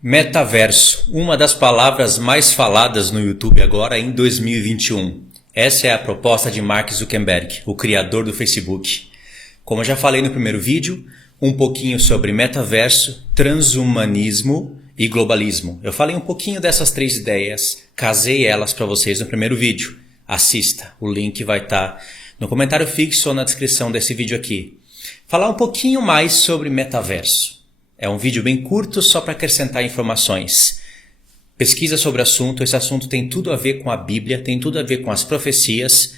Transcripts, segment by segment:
Metaverso, uma das palavras mais faladas no YouTube agora em 2021. Essa é a proposta de Mark Zuckerberg, o criador do Facebook. Como eu já falei no primeiro vídeo, um pouquinho sobre metaverso, transhumanismo e globalismo. Eu falei um pouquinho dessas três ideias, casei elas para vocês no primeiro vídeo. Assista, o link vai estar no comentário fixo ou na descrição desse vídeo aqui. Falar um pouquinho mais sobre metaverso. É um vídeo bem curto só para acrescentar informações. Pesquisa sobre o assunto, esse assunto tem tudo a ver com a Bíblia, tem tudo a ver com as profecias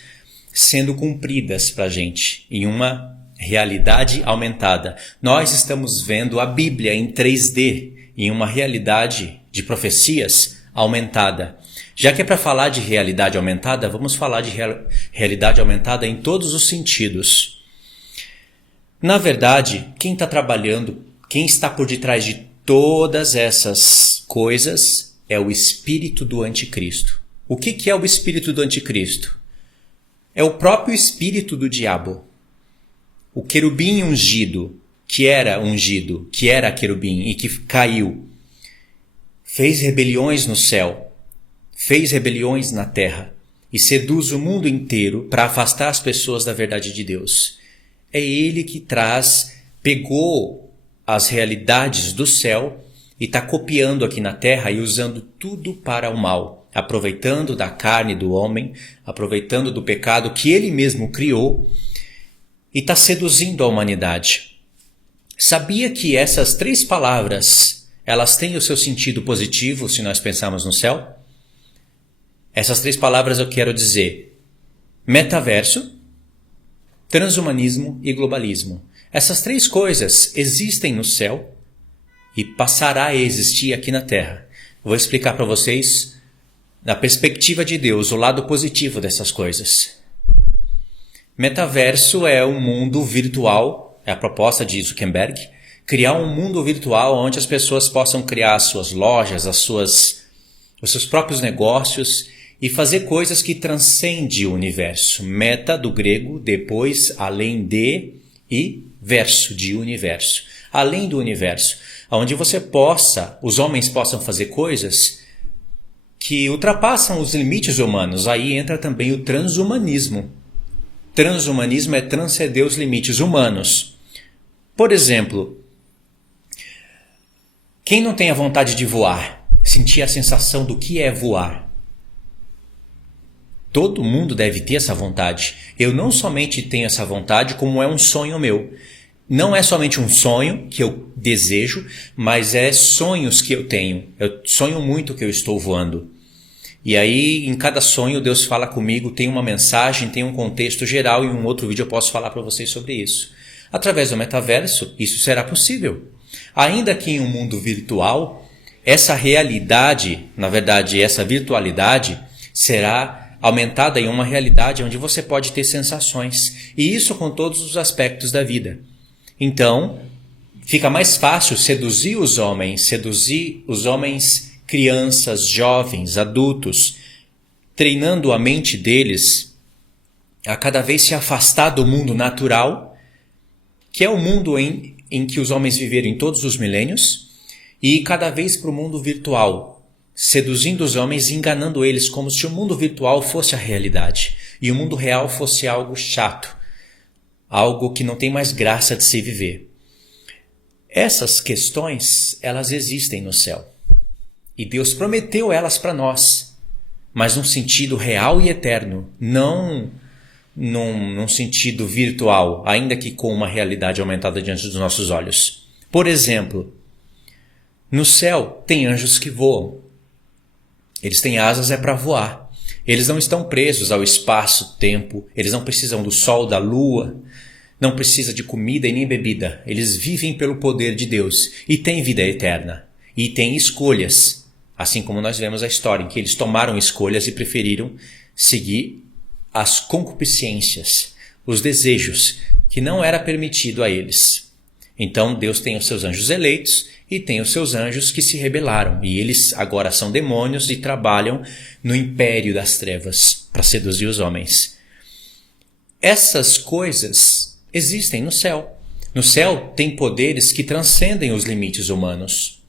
sendo cumpridas para a gente em uma realidade aumentada. Nós estamos vendo a Bíblia em 3D, em uma realidade de profecias aumentada. Já que é para falar de realidade aumentada, vamos falar de realidade aumentada em todos os sentidos. Na verdade, quem está trabalhando, quem está por detrás de todas essas coisas é o espírito do anticristo. O que é o espírito do anticristo? É o próprio espírito do diabo. O querubim ungido, que era querubim e que caiu, fez rebeliões no céu, fez rebeliões na terra e seduz o mundo inteiro para afastar as pessoas da verdade de Deus. É ele que pegou as realidades do céu e está copiando aqui na terra e usando tudo para o mal, aproveitando da carne do homem, aproveitando do pecado que ele mesmo criou e está seduzindo a humanidade. Sabia que essas três palavras, elas têm o seu sentido positivo se nós pensarmos no céu? Essas três palavras eu quero dizer: metaverso, transhumanismo e globalismo. Essas três coisas existem no céu e passará a existir aqui na terra. Vou explicar para vocês, da perspectiva de Deus, o lado positivo dessas coisas. Metaverso é um mundo virtual, é a proposta de Zuckerberg, criar um mundo virtual onde as pessoas possam criar as suas lojas, os seus próprios negócios e fazer coisas que transcendem o universo. Meta do grego, depois além de, e verso de universo. Além do universo, onde os homens possam fazer coisas que ultrapassam os limites humanos. Aí entra também o transhumanismo. Transhumanismo é transcender os limites humanos. Por exemplo, quem não tem a vontade de voar, sentir a sensação do que é voar? Todo mundo deve ter essa vontade. Eu não somente tenho essa vontade, como é um sonho meu. Não é somente um sonho que eu desejo, mas é sonhos que eu tenho. Eu sonho muito que eu estou voando. E aí, em cada sonho, Deus fala comigo, tem uma mensagem, tem um contexto geral, e em um outro vídeo eu posso falar para vocês sobre isso. Através do metaverso, isso será possível. Ainda que em um mundo virtual, essa realidade, na verdade, essa virtualidade, será aumentada em uma realidade onde você pode ter sensações. E isso com todos os aspectos da vida. Então, fica mais fácil seduzir os homens, crianças, jovens, adultos, treinando a mente deles a cada vez se afastar do mundo natural, que é o mundo em que os homens viveram em todos os milênios, e cada vez para o mundo virtual, seduzindo os homens e enganando eles como se o mundo virtual fosse a realidade e o mundo real fosse algo chato, algo que não tem mais graça de se viver. Essas questões, elas existem no céu. E Deus prometeu elas para nós, mas num sentido real e eterno, não num sentido virtual, ainda que com uma realidade aumentada diante dos nossos olhos. Por exemplo, no céu tem anjos que voam. Eles têm asas para voar. Eles não estão presos ao espaço-tempo. Eles não precisam do sol, da lua. Não precisam de comida e nem bebida. Eles vivem pelo poder de Deus e têm vida eterna. E têm escolhas. Assim como nós vemos a história em que eles tomaram escolhas e preferiram seguir as concupiscências, os desejos, que não era permitido a eles. Então Deus tem os seus anjos eleitos e tem os seus anjos que se rebelaram. E eles agora são demônios e trabalham no império das trevas para seduzir os homens. Essas coisas existem no céu. No céu tem poderes que transcendem os limites humanos.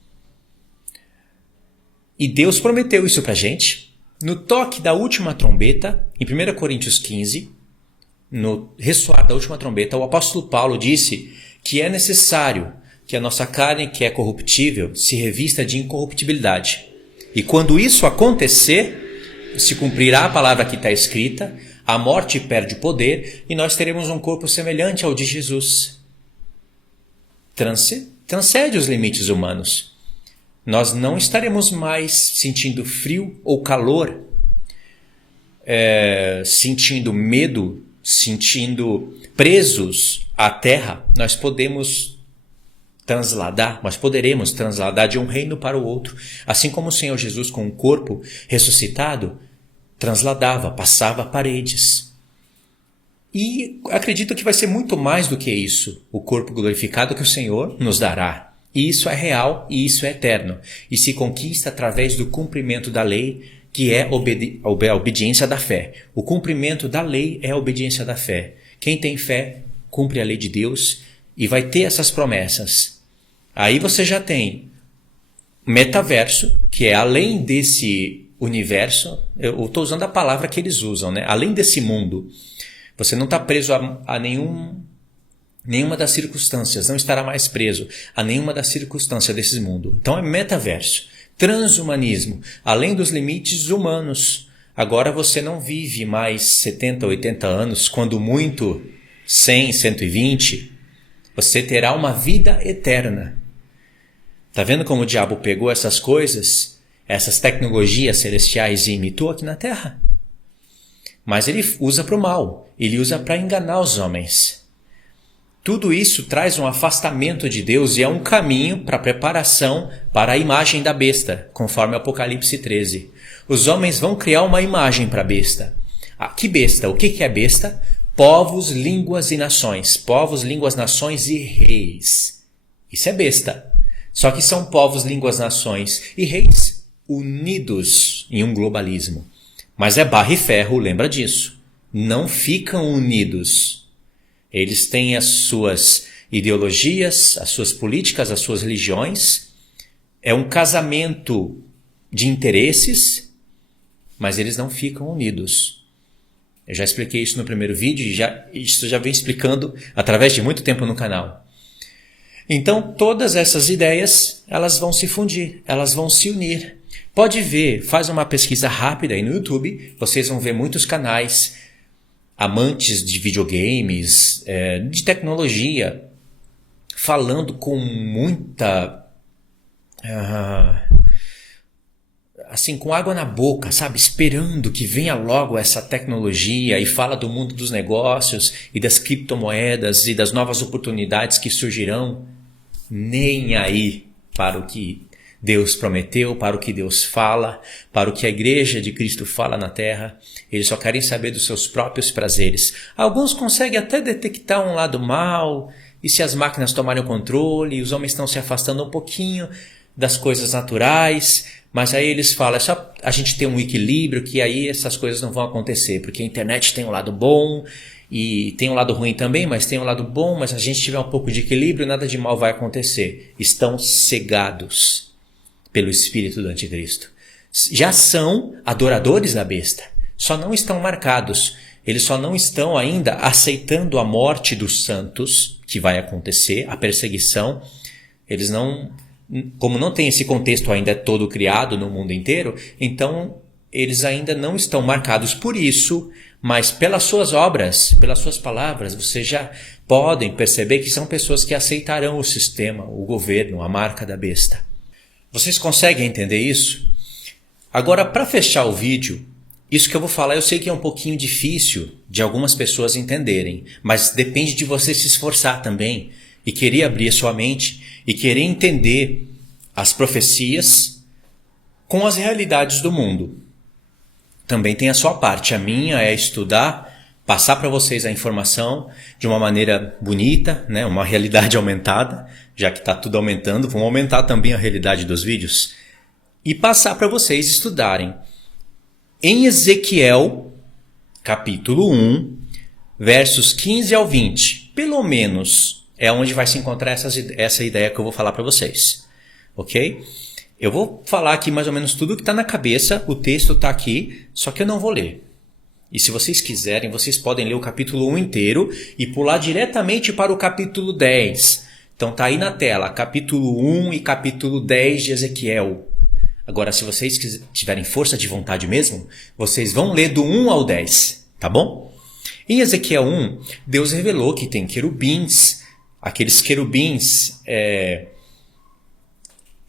E Deus prometeu isso para a gente. No toque da última trombeta, em 1 Coríntios 15, no ressoar da última trombeta, o apóstolo Paulo disse que é necessário que a nossa carne, que é corruptível, se revista de incorruptibilidade. E quando isso acontecer, se cumprirá a palavra que está escrita, a morte perde o poder e nós teremos um corpo semelhante ao de Jesus. Transcende os limites humanos. Nós não estaremos mais sentindo frio ou calor, sentindo medo, sentindo presos à terra. Nós poderemos transladar de um reino para o outro. Assim como o Senhor Jesus, com o corpo ressuscitado, transladava, passava paredes. E acredito que vai ser muito mais do que isso, o corpo glorificado que o Senhor nos dará. E isso é real e isso é eterno. E se conquista através do cumprimento da lei, que é a obediência da fé. O cumprimento da lei é a obediência da fé. Quem tem fé, cumpre a lei de Deus e vai ter essas promessas. Aí você já tem metaverso, que é além desse universo. Eu estou usando a palavra que eles usam, né? Além desse mundo. Você não está preso a nenhuma das circunstâncias, não estará mais preso a nenhuma das circunstâncias desse mundo. Então é metaverso, transhumanismo, além dos limites humanos. Agora você não vive mais 70, 80 anos, quando muito 100, 120. Você terá uma vida eterna. Tá vendo como o diabo pegou essas coisas, essas tecnologias celestiais e imitou aqui na Terra? Mas ele usa para o mal, ele usa para enganar os homens. Tudo isso traz um afastamento de Deus e é um caminho para a preparação para a imagem da besta, conforme Apocalipse 13. Os homens vão criar uma imagem para a besta. Que besta? O que é besta? Povos, línguas e nações. Povos, línguas, nações e reis. Isso é besta. Só que são povos, línguas, nações e reis unidos em um globalismo. Mas é barra e ferro, lembra disso. Não ficam unidos. Eles têm as suas ideologias, as suas políticas, as suas religiões. É um casamento de interesses, mas eles não ficam unidos. Eu já expliquei isso no primeiro vídeo e isso já vem explicando através de muito tempo no canal. Então, todas essas ideias, elas vão se fundir, elas vão se unir. Pode ver, faz uma pesquisa rápida aí no YouTube, vocês vão ver muitos canais amantes de videogames, de tecnologia, falando com muita, assim, com água na boca, sabe? Esperando que venha logo essa tecnologia e fala do mundo dos negócios e das criptomoedas e das novas oportunidades que surgirão. Nem aí para o que Deus prometeu, para o que Deus fala, para o que a igreja de Cristo fala na terra. Eles só querem saber dos seus próprios prazeres. Alguns conseguem até detectar um lado mal, e se as máquinas tomarem o controle, e os homens estão se afastando um pouquinho das coisas naturais, mas aí eles falam, é só a gente ter um equilíbrio que aí essas coisas não vão acontecer, porque a internet tem um lado bom, e tem um lado ruim também, mas tem um lado bom, mas se a gente tiver um pouco de equilíbrio, nada de mal vai acontecer. Estão cegados pelo espírito do anticristo. Já são adoradores da besta, só não estão marcados, eles só não estão ainda aceitando a morte dos santos, que vai acontecer, a perseguição. Eles não, como não tem esse contexto ainda todo criado no mundo inteiro, então eles ainda não estão marcados por isso, mas pelas suas obras, pelas suas palavras, vocês já podem perceber que são pessoas que aceitarão o sistema, o governo, a marca da besta. Vocês conseguem entender isso? Agora, para fechar o vídeo, isso que eu vou falar eu sei que é um pouquinho difícil de algumas pessoas entenderem, mas depende de você se esforçar também e querer abrir a sua mente e querer entender as profecias com as realidades do mundo. Também tem a sua parte, a minha é estudar, passar para vocês a informação de uma maneira bonita, né? Uma realidade aumentada, já que está tudo aumentando, vamos aumentar também a realidade dos vídeos, e passar para vocês estudarem. Em Ezequiel, capítulo 1, versos 15 ao 20, pelo menos é onde vai se encontrar essa ideia que eu vou falar para vocês, ok? Eu vou falar aqui mais ou menos tudo que está na cabeça, o texto está aqui, só que eu não vou ler. E se vocês quiserem, vocês podem ler o capítulo 1 inteiro e pular diretamente para o capítulo 10. Então tá aí na tela, capítulo 1 e capítulo 10 de Ezequiel. Agora, se vocês tiverem força de vontade mesmo, vocês vão ler do 1 ao 10, tá bom? Em Ezequiel 1, Deus revelou que tem querubins. Aqueles querubins,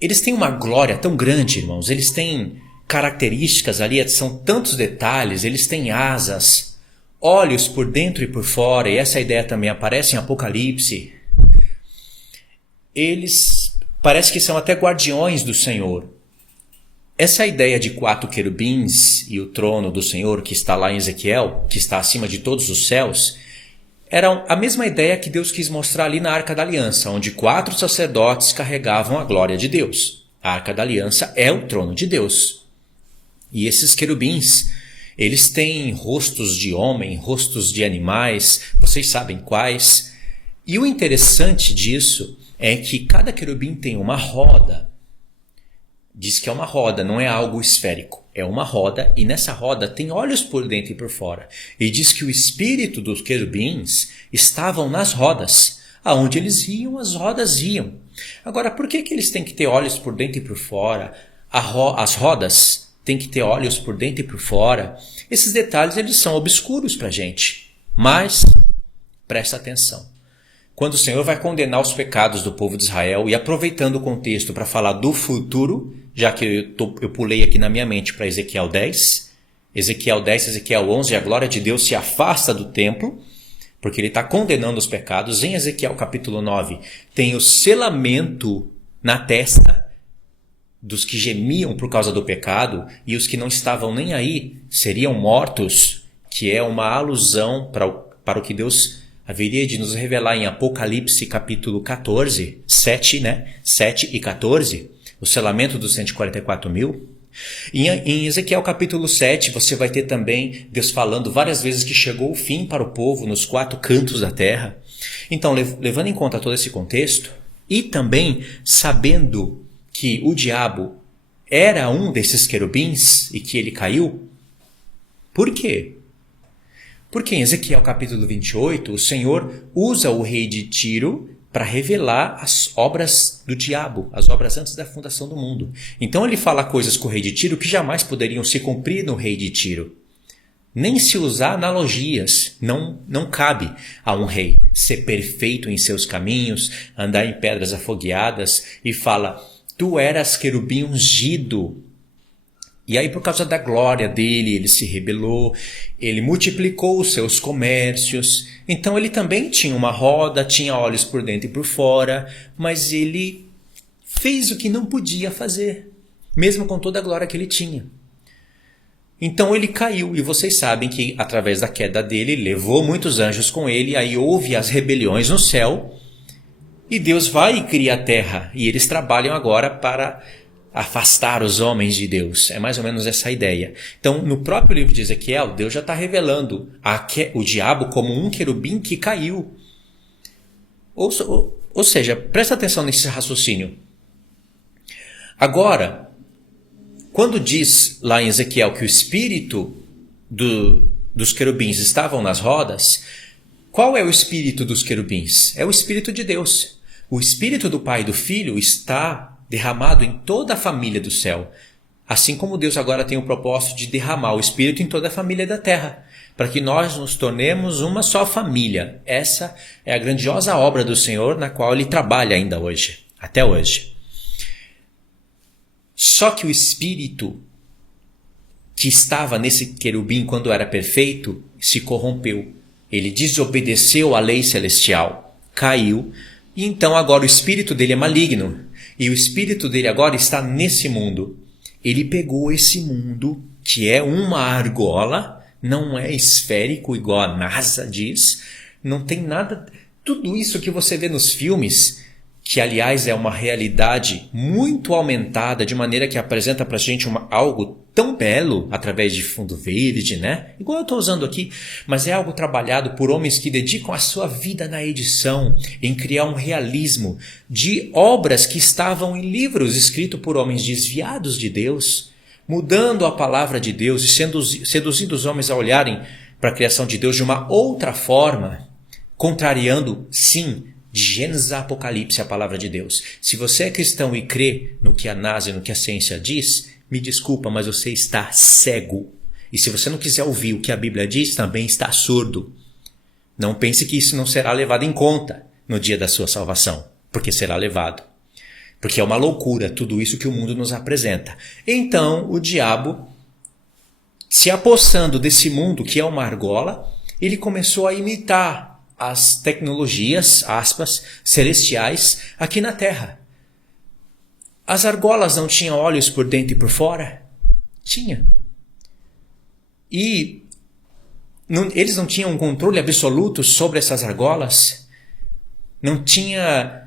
eles têm uma glória tão grande, irmãos. Eles têm características ali, são tantos detalhes. Eles têm asas, olhos por dentro e por fora. E essa ideia também aparece em Apocalipse. Eles parece que são até guardiões do Senhor. Essa ideia de 4 querubins e o trono do Senhor que está lá em Ezequiel, que está acima de todos os céus, era a mesma ideia que Deus quis mostrar ali na Arca da Aliança, onde 4 sacerdotes carregavam a glória de Deus. A Arca da Aliança é o trono de Deus. E esses querubins, eles têm rostos de homem, rostos de animais, vocês sabem quais. E o interessante disso é que cada querubim tem uma roda. Diz que é uma roda, não é algo esférico. É uma roda e nessa roda tem olhos por dentro e por fora. E diz que o espírito dos querubins estavam nas rodas. Aonde eles iam, as rodas iam. Agora, por que eles têm que ter olhos por dentro e por fora? As rodas têm que ter olhos por dentro e por fora. Esses detalhes eles são obscuros para a gente. Mas, presta atenção. Quando o Senhor vai condenar os pecados do povo de Israel, e aproveitando o contexto para falar do futuro, já que eu pulei aqui na minha mente para Ezequiel 10, Ezequiel 11, a glória de Deus se afasta do templo, porque ele está condenando os pecados. Em Ezequiel capítulo 9, tem o selamento na testa dos que gemiam por causa do pecado, e os que não estavam nem aí seriam mortos, que é uma alusão para o que Deus haveria de nos revelar em Apocalipse capítulo 14, 7 e 14, o selamento dos 144 mil. Em Ezequiel capítulo 7, você vai ter também Deus falando várias vezes que chegou o fim para o povo nos 4 cantos da terra. Então, levando em conta todo esse contexto, e também sabendo que o diabo era um desses querubins e que ele caiu, por quê? Porque em Ezequiel capítulo 28, o Senhor usa o rei de Tiro para revelar as obras do diabo, as obras antes da fundação do mundo. Então ele fala coisas com o rei de Tiro que jamais poderiam se cumprir no rei de Tiro. Nem se usar analogias, não cabe a um rei ser perfeito em seus caminhos, andar em pedras afogueadas e fala, tu eras querubim ungido. E aí, por causa da glória dele, ele se rebelou, ele multiplicou os seus comércios. Então ele também tinha uma roda, tinha olhos por dentro e por fora, mas ele fez o que não podia fazer, mesmo com toda a glória que ele tinha. Então ele caiu, e vocês sabem que através da queda dele, levou muitos anjos com ele, aí houve as rebeliões no céu, e Deus vai e cria a terra, e eles trabalham agora para afastar os homens de Deus. É mais ou menos essa ideia. Então, no próprio livro de Ezequiel, Deus já está revelando o diabo como um querubim que caiu. Ou seja, presta atenção nesse raciocínio. Agora, quando diz lá em Ezequiel que o espírito dos querubins estavam nas rodas, qual é o espírito dos querubins? É o espírito de Deus. O espírito do Pai e do Filho está derramado em toda a família do céu. Assim como Deus agora tem o propósito de derramar o Espírito em toda a família da terra, para que nós nos tornemos uma só família. Essa é a grandiosa obra do Senhor na qual Ele trabalha ainda hoje, até hoje. Só que o Espírito que estava nesse querubim quando era perfeito se corrompeu. Ele desobedeceu à lei celestial, caiu, e então agora o espírito dele é maligno. E o espírito dele agora está nesse mundo. Ele pegou esse mundo, que é uma argola, não é esférico igual a NASA diz, não tem nada. Tudo isso que você vê nos filmes que aliás é uma realidade muito aumentada, de maneira que apresenta pra gente algo tão belo através de fundo verde, né? Igual eu estou usando aqui, mas é algo trabalhado por homens que dedicam a sua vida na edição, em criar um realismo de obras que estavam em livros escritos por homens desviados de Deus, mudando a palavra de Deus e seduzindo os homens a olharem para a criação de Deus de uma outra forma, contrariando, sim, de Gênesis a Apocalipse a palavra de Deus. Se você é cristão e crê no que a NASA e no que a ciência diz, me desculpa, mas você está cego. E se você não quiser ouvir o que a Bíblia diz, também está surdo. Não pense que isso não será levado em conta no dia da sua salvação, porque será levado. Porque é uma loucura tudo isso que o mundo nos apresenta. Então, o diabo, se apossando desse mundo que é uma argola, ele começou a imitar as tecnologias, aspas, celestiais aqui na Terra. As argolas não tinham olhos por dentro e por fora? Tinha. E eles não tinham um controle absoluto sobre essas argolas? Não tinha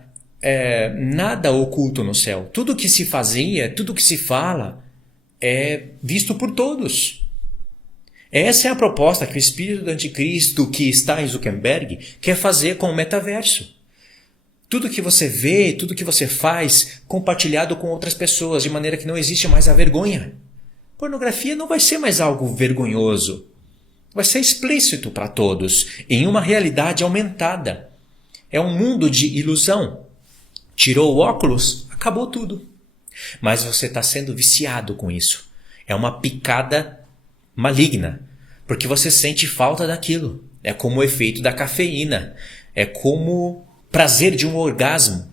nada oculto no céu. Tudo que se fazia, tudo que se fala é visto por todos. Essa é a proposta que o espírito do anticristo que está em Zuckerberg quer fazer com o metaverso. Tudo que você vê, tudo que você faz, compartilhado com outras pessoas, de maneira que não existe mais a vergonha. Pornografia não vai ser mais algo vergonhoso. Vai ser explícito para todos, em uma realidade aumentada. É um mundo de ilusão. Tirou o óculos, acabou tudo. Mas você está sendo viciado com isso. É uma picada maligna, porque você sente falta daquilo. É como o efeito da cafeína. É como prazer de um orgasmo.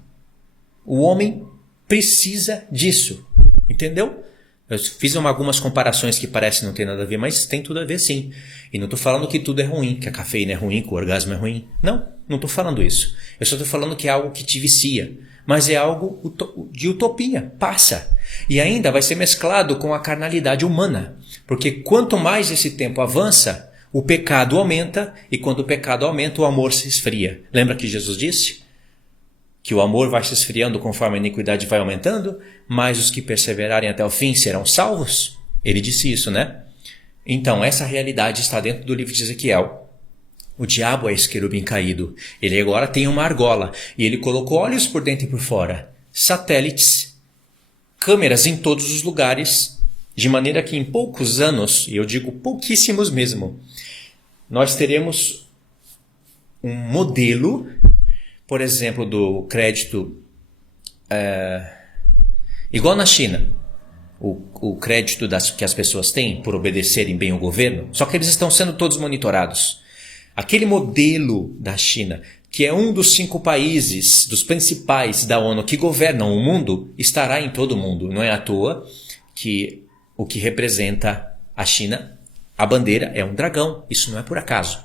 O homem precisa disso. Entendeu? Eu fiz algumas comparações que parecem não ter nada a ver, mas tem tudo a ver sim. E não estou falando que tudo é ruim, que a cafeína é ruim, que o orgasmo é ruim. Não estou falando isso. Eu só estou falando que é algo que te vicia. Mas é algo de utopia, passa. E ainda vai ser mesclado com a carnalidade humana. Porque quanto mais esse tempo avança, o pecado aumenta, e quando o pecado aumenta, o amor se esfria. Lembra que Jesus disse? Que o amor vai se esfriando conforme a iniquidade vai aumentando, mas os que perseverarem até o fim serão salvos? Ele disse isso, né? Então, essa realidade está dentro do livro de Ezequiel. O diabo é esse querubim caído. Ele agora tem uma argola, e ele colocou olhos por dentro e por fora, satélites, câmeras em todos os lugares, de maneira que em poucos anos, e eu digo pouquíssimos mesmo, nós teremos um modelo, por exemplo, do crédito, igual na China, o crédito que as pessoas têm por obedecerem bem ao governo, só que eles estão sendo todos monitorados. Aquele modelo da China, que é um dos 5 países, dos principais da ONU que governam o mundo, estará em todo o mundo. Não é à toa que o que representa a China, a bandeira, é um dragão. Isso não é por acaso.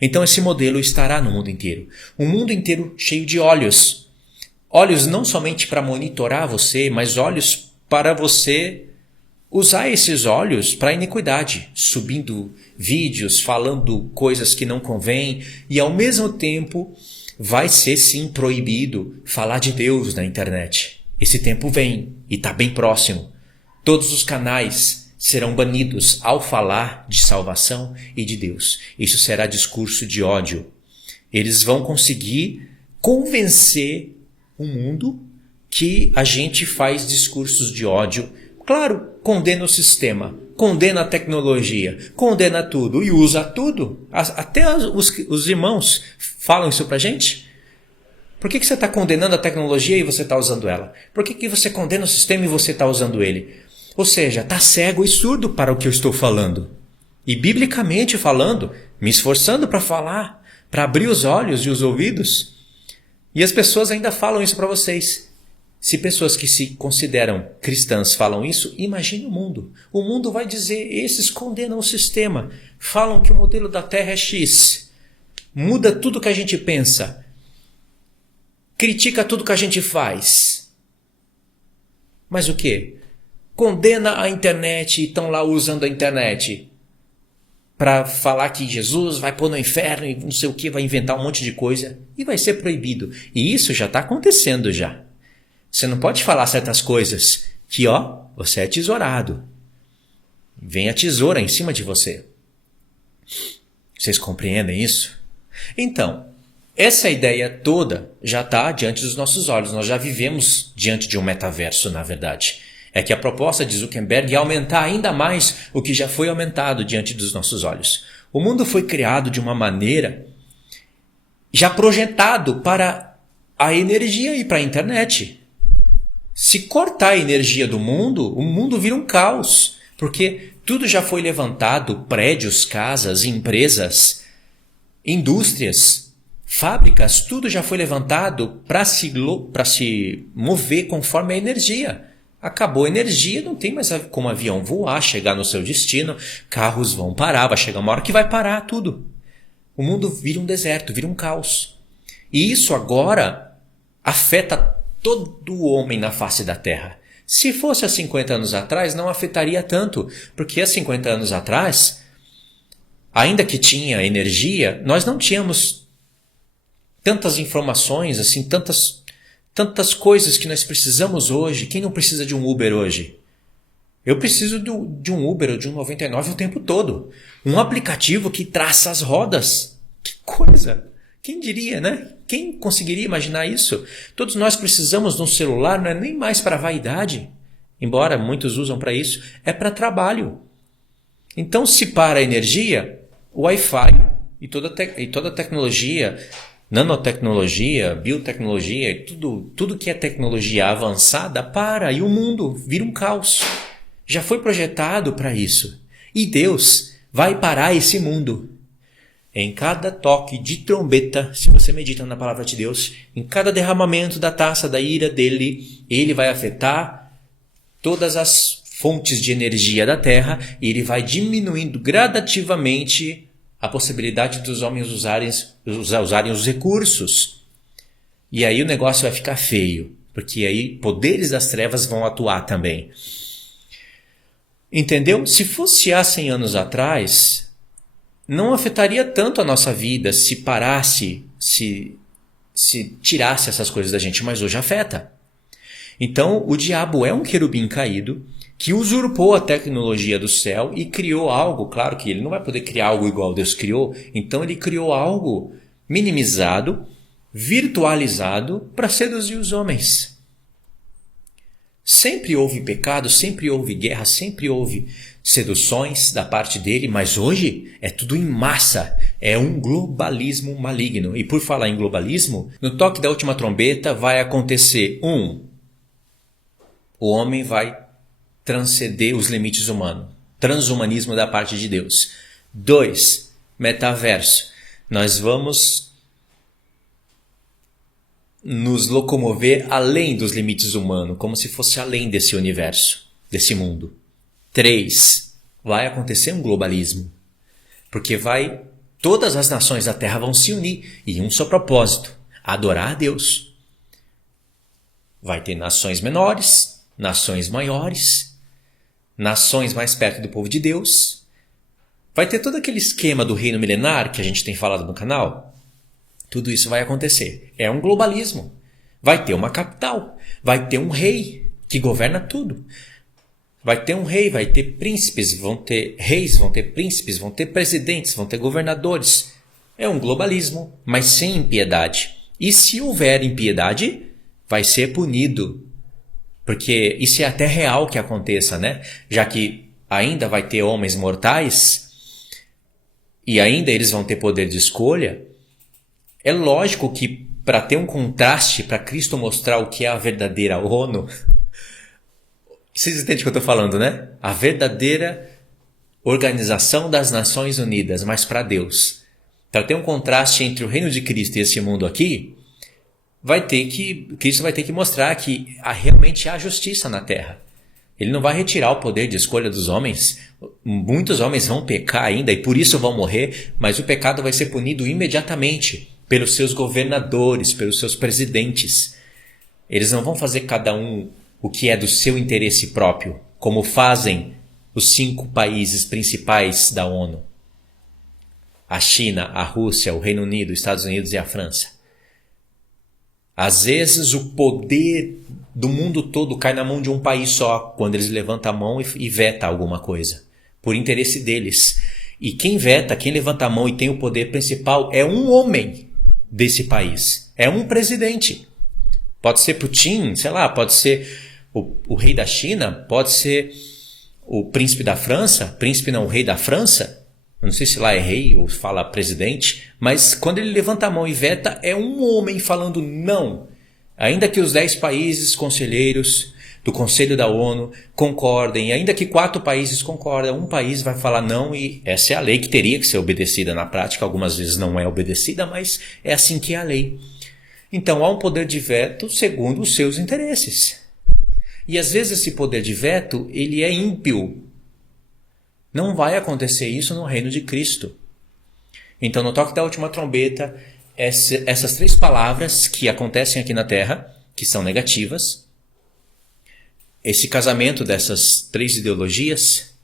Então esse modelo estará no mundo inteiro. Um mundo inteiro cheio de olhos. Olhos não somente para monitorar você, mas olhos para você usar esses olhos para a iniquidade, subindo vídeos, falando coisas que não convêm, e ao mesmo tempo vai ser sim proibido falar de Deus na internet. Esse tempo vem e está bem próximo. Todos os canais serão banidos ao falar de salvação e de Deus. Isso será discurso de ódio. Eles vão conseguir convencer o mundo que a gente faz discursos de ódio. Claro, condena o sistema, condena a tecnologia, condena tudo e usa tudo. Até os irmãos falam isso pra gente. Por que você está condenando a tecnologia e você está usando ela? Por que você condena o sistema e você está usando ele? Ou seja, está cego e surdo para o que eu estou falando. E biblicamente falando, me esforçando para falar, para abrir os olhos e os ouvidos. E as pessoas ainda falam isso para vocês. Se pessoas que se consideram cristãs falam isso, imagine o mundo. O mundo vai dizer, esses condenam o sistema. Falam que o modelo da Terra é X. Muda tudo que a gente pensa. Critica tudo que a gente faz. Mas o quê? Condena a internet e estão lá usando a internet. para falar que Jesus vai pôr no inferno e não sei o que, vai inventar um monte de coisa e vai ser proibido. E isso já está acontecendo já. Você não pode falar certas coisas que, você é tesourado. Vem a tesoura em cima de você. Vocês compreendem isso? Então, essa ideia toda já está diante dos nossos olhos. Nós já vivemos diante de um metaverso, na verdade. É que a proposta de Zuckerberg é aumentar ainda mais o que já foi aumentado diante dos nossos olhos. O mundo foi criado de uma maneira já projetado para a energia e para a internet. Se cortar a energia do mundo, o mundo vira um caos, porque tudo já foi levantado, prédios, casas, empresas, indústrias, fábricas, tudo já foi levantado para se mover conforme a energia. Acabou a energia, não tem mais como avião voar, chegar no seu destino, carros vão parar, vai chegar uma hora que vai parar tudo. O mundo vira um deserto, vira um caos. E isso agora afeta todo o homem na face da Terra. Se fosse há 50 anos atrás, não afetaria tanto, porque há 50 anos atrás, ainda que tinha energia, nós não tínhamos tantas informações, assim, tantas coisas que nós precisamos hoje. Quem não precisa de um Uber hoje? Eu preciso de um Uber ou de um 99 o tempo todo. Um aplicativo que traça as rodas. Que coisa! Quem diria, né? Quem conseguiria imaginar isso? Todos nós precisamos de um celular, não é nem mais para vaidade, embora muitos usam para isso, é para trabalho. Então, se para a energia, o Wi-Fi e toda a tecnologia, nanotecnologia, biotecnologia, tudo que é tecnologia avançada para e o mundo vira um caos. Já foi projetado para isso. E Deus vai parar esse mundo. Em cada toque de trombeta, se você medita na palavra de Deus, em cada derramamento da taça da ira dele, ele vai afetar todas as fontes de energia da terra e ele vai diminuindo gradativamente a possibilidade dos homens usarem os recursos. E aí o negócio vai ficar feio, porque aí poderes das trevas vão atuar também. Entendeu? Se fosse há 100 anos atrás, não afetaria tanto a nossa vida se parasse, se tirasse essas coisas da gente, mas hoje afeta. Então, o diabo é um querubim caído que usurpou a tecnologia do céu e criou algo. Claro que ele não vai poder criar algo igual Deus criou, então ele criou algo minimizado, virtualizado para seduzir os homens. Sempre houve pecado, sempre houve guerra, sempre houve seduções da parte dele, mas hoje é tudo em massa, é um globalismo maligno. E por falar em globalismo, no toque da última trombeta vai acontecer o homem vai transcender os limites humanos, transhumanismo da parte de Deus. 2, metaverso, nós vamos nos locomover além dos limites humanos, como se fosse além desse universo, desse mundo. 3, vai acontecer um globalismo, porque todas as nações da Terra vão se unir em um só propósito, adorar a Deus. Vai ter nações menores, nações maiores, nações mais perto do povo de Deus. Vai ter todo aquele esquema do reino milenar que a gente tem falado no canal. Tudo isso vai acontecer. É um globalismo. Vai ter uma capital, vai ter um rei que governa tudo. Vai ter um rei, vai ter príncipes, vão ter reis, vão ter príncipes, vão ter presidentes, vão ter governadores. É um globalismo, mas sem impiedade. E se houver impiedade, vai ser punido. Porque isso é até real que aconteça, né? Já que ainda vai ter homens mortais e ainda eles vão ter poder de escolha, é lógico que para ter um contraste, para Cristo mostrar o que é a verdadeira ONU, vocês entendem o que eu estou falando, né? A verdadeira organização das Nações Unidas, mas para Deus. Para ter um contraste entre o reino de Cristo e esse mundo aqui, Cristo vai ter que mostrar que realmente há justiça na Terra. Ele não vai retirar o poder de escolha dos homens. Muitos homens vão pecar ainda e por isso vão morrer, mas o pecado vai ser punido imediatamente pelos seus governadores, pelos seus presidentes. Eles não vão fazer cada um o que é do seu interesse próprio, como fazem os 5 países principais da ONU. a China, a Rússia, o Reino Unido, os Estados Unidos e a França. Às vezes o poder do mundo todo cai na mão de um país só, quando eles levantam a mão e vetam alguma coisa, por interesse deles. E quem veta, quem levanta a mão e tem o poder principal é um homem desse país. É um presidente. Pode ser Putin, sei lá, pode ser o rei da China, pode ser o príncipe da França, príncipe não, o rei da França. Não sei se lá é rei ou fala presidente, mas quando ele levanta a mão e veta, é um homem falando não. Ainda que os 10 países conselheiros do Conselho da ONU concordem, ainda que 4 países concordam, um país vai falar não e essa é a lei que teria que ser obedecida na prática. Algumas vezes não é obedecida, mas é assim que é a lei. Então há um poder de veto segundo os seus interesses. E às vezes esse poder de veto, ele é ímpio. Não vai acontecer isso no reino de Cristo. Então, no toque da última trombeta, essas 3 palavras que acontecem aqui na Terra, que são negativas, esse casamento dessas 3 ideologias,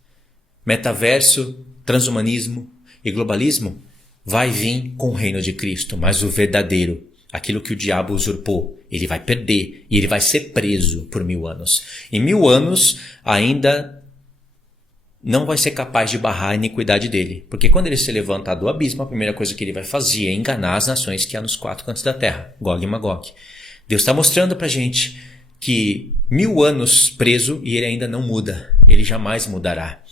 metaverso, transhumanismo e globalismo, vai vir com o reino de Cristo, mas o verdadeiro, aquilo que o diabo usurpou, ele vai perder e ele vai ser preso por 1000 anos. Em 1000 anos, ainda não vai ser capaz de barrar a iniquidade dele. Porque quando ele se levantar do abismo, a primeira coisa que ele vai fazer é enganar as nações que há nos 4 cantos da terra. Gog e Magog. Deus está mostrando pra gente que 1000 anos preso e ele ainda não muda. Ele jamais mudará.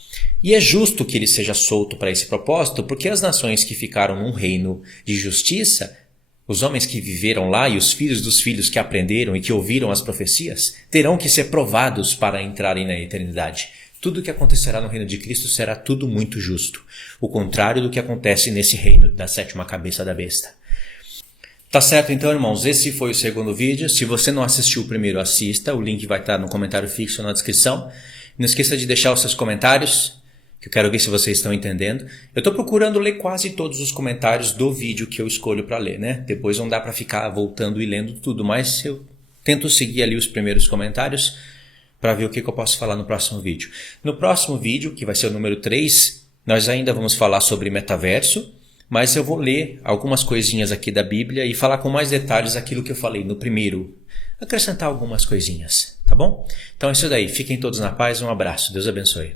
E é justo que ele seja solto para esse propósito, porque as nações que ficaram num reino de justiça, os homens que viveram lá e os filhos dos filhos que aprenderam e que ouviram as profecias, terão que ser provados para entrarem na eternidade. Tudo o que acontecerá no reino de Cristo será tudo muito justo. O contrário do que acontece nesse reino da 7ª cabeça da besta. Tá certo então, irmãos? Esse foi o segundo vídeo. Se você não assistiu o primeiro, assista. O link vai estar no comentário fixo na descrição. Não esqueça de deixar os seus comentários, que eu quero ver se vocês estão entendendo. Eu estou procurando ler quase todos os comentários do vídeo que eu escolho para ler, né? Depois não dá para ficar voltando e lendo tudo, mas eu tento seguir ali os primeiros comentários para ver o que eu posso falar no próximo vídeo. No próximo vídeo, que vai ser o número 3, nós ainda vamos falar sobre metaverso, mas eu vou ler algumas coisinhas aqui da Bíblia e falar com mais detalhes aquilo que eu falei no primeiro. Acrescentar algumas coisinhas, tá bom? Então é isso daí. Fiquem todos na paz. Um abraço. Deus abençoe.